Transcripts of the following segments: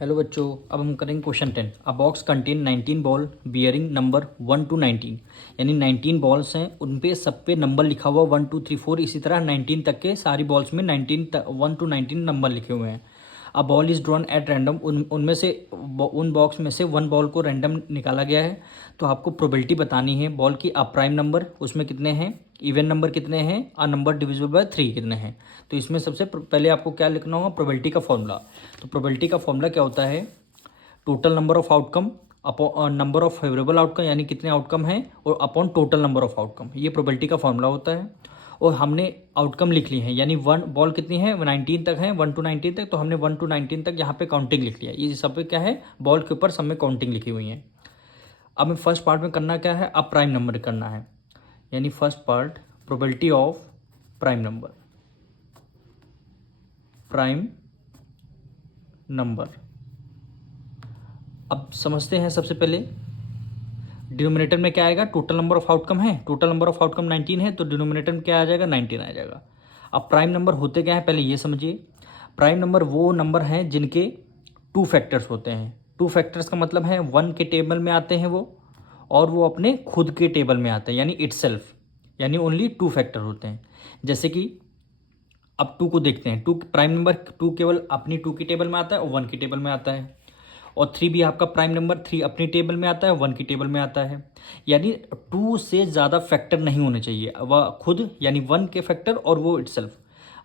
Hello बच्चों, अब हम करेंगे question 10। A box contain 19 ball bearing number 1 to 19, यानी 19 बॉल्स हैं, उन पे सब पे नंबर लिखा हुआ 1 2 3 4, इसी तरह 19 तक के सारी बॉल्स में 1 to 19 नंबर लिखे हुए हैं। A ball is drawn at random, उनमें से उन बॉक्स में से वन बॉल को रैंडम निकाला गया है। तो आपको प्रोबेबिलिटी बतानी है बॉल की। अ प्राइम नंबर उसमें कितने हैं, इवन नंबर कितने हैं, अ नंबर डिविजिबल बाय 3 कितने हैं। तो इसमें सबसे पहले आपको क्या लिखना होगा, प्रोबेबिलिटी का फॉर्मूला। तो प्रोबेबिलिटी का फॉर्मूला क्या होता है, total number of outcome upon number of favourable outcome, यानी कितने आउटकम हैं, और upon total number of outcome, ये प्रोबेबिलिटी का फॉर्मूला होता है। और हमने आउटकम लिख ली है, यानी वन बॉल कितनी है, 19 तक है, 1 to 19 तक। तो हमने 1 to 19 तक यहाँ पे काउंटिंग लिख लिया। ये सब पे क्या है, बॉल के ऊपर सब में काउंटिंग लिखी हुई है। अब हमें फर्स्ट पार्ट में करना क्या है, अब प्राइम नंबर करना है, यानी first part probability of prime number. Prime number अब समझते हैं। सबसे पहले डिनोमिनेटर में क्या आएगा, टोटल नंबर ऑफ आउटकम है, टोटल नंबर ऑफ आउटकम 19 है, तो डिनोमिनेटर में क्या आ जाएगा, 19 आ जाएगा। अब प्राइम नंबर होते क्या है, पहले ये समझिए। प्राइम नंबर वो नंबर हैं जिनके 2 फैक्टर्स होते हैं। 2 फैक्टर्स का मतलब है 1 के टेबल में आते हैं वो, और वो अपने खुद के टेबल में आते हैं, यानी इटसेल्फ, यानी ओनली 2 फैक्टर होते हैं। जैसे कि अब 2 को देखते हैं, 2 प्राइम नंबर 2 केवल अपनी 2 की टेबल में आता है और 1 की टेबल में आता है। और 3 भी आपका प्राइम नंबर 3 अपनी टेबल में आता है, 1 की टेबल में आता है। यानी 2 से ज़्यादा फैक्टर नहीं होने चाहिए, वह खुद यानी 1 के फैक्टर और वो इटसेल्फ।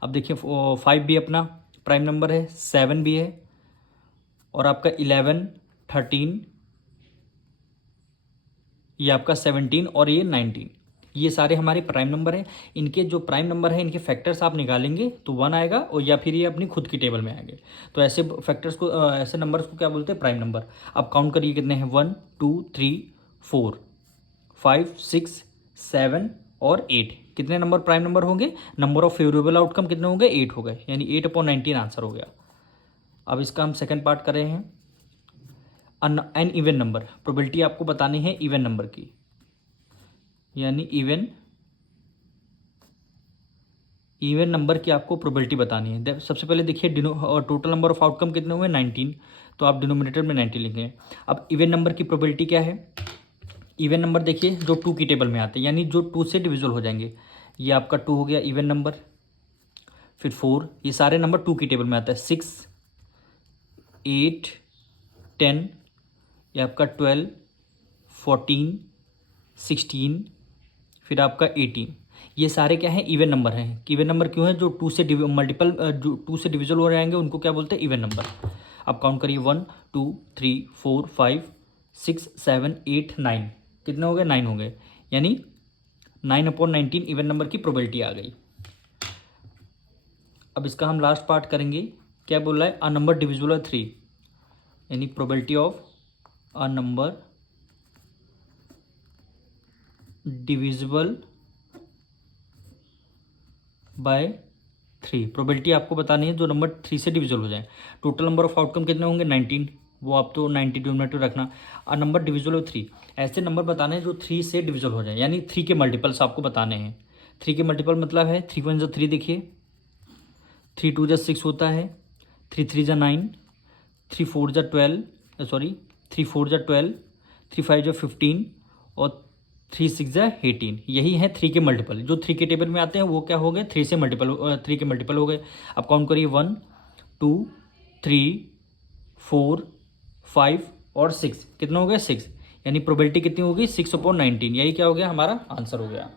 अब देखिए 5 भी अपना प्राइम नंबर है, 7 भी है, और आपका 11 13, ये आपका 17 और ये 19, ये सारे हमारे प्राइम नंबर हैं। इनके जो प्राइम नंबर है, इनके फैक्टर्स आप निकालेंगे तो 1 आएगा, और या फिर ये अपनी खुद की टेबल में आएंगे। तो ऐसे फैक्टर्स को ऐसे नंबर्स को क्या बोलते हैं, प्राइम नंबर। अब काउंट करिए कितने हैं, 1 2 3 4 5 6 7 और 8। कितने नंबर प्राइम नंबर होंगे, नंबर ऑफ फेवरेबल आउटकम कितने होंगे, 8 हो गए, यानी 8/19 आंसर हो गया। अब इसका हम सेकेंड पार्ट कर रहे हैं। एन इवन नंबर, प्रोबेबिलिटी आपको बतानी है इवन नंबर की, यानी इवन नंबर की आपको प्रोबेबिलिटी बतानी है। सबसे पहले देखिए टोटल नंबर ऑफ आउटकम कितने हुए, 19, तो आप डिनोमिनेटर में 19 लिखेंगे। अब इवन नंबर की प्रोबेबिलिटी क्या है, इवन नंबर देखिए जो 2 की टेबल में आते हैं, यानी जो 2 से डिविजिबल हो जाएंगे। ये आपका 2 हो गया इवन नंबर, फिर 4, ये सारे नंबर 2 की टेबल में आता है, 6 8 10, ये आपका 12 14 16, फिर आपका 18। ये सारे क्या हैं, इवन नंबर हैं। इवन नंबर क्यों है, जो 2 से जो 2 से डिविजिबल हो रहेंगे उनको क्या बोलते हैं, इवन नंबर। अब काउंट करिए 1 2 3 4 5 6 7 8 9, कितने हो गए, 9 हो गए, यानी 9/19 इवन नंबर की प्रोबेबिलिटी आ गई। अब इसका हम लास्ट पार्ट करेंगे। क्या बोल रहा है, अ नंबर डिविजिबल बाय 3, यानी probability of a number divisible by 3। Probability आपको बतानी है जो नंबर 3 से डिविजिबल हो जाए। टोटल नंबर ऑफ आउटकम कितने होंगे, 19, वो आप तो 90 डिनोमिनेटर रखना। और नंबर डिविजिबल बाय 3, ऐसे नंबर बताने हैं जो 3 से डिविजिबल हो जाए, यानी 3 के मल्टीपल्स आपको बताने हैं। 3 के मल्टीपल मतलब है 3 1 3, देखिए 3 2 6 होता है, 3 3 9, 3 4 12, 3 4 12, 3 5 15, और 3 6 18। यही है 3 के मल्टीपल। जो 3 के टेबल में आते हैं वो क्या हो गए, 3 के मल्टीपल हो गए। अब काउंट करिए 1 2 3 4 5 और 6, कितना हो गया, 6, यानी प्रोबेबिलिटी कितनी होगी, 6/19। यही क्या हो गया, हमारा आंसर हो गया।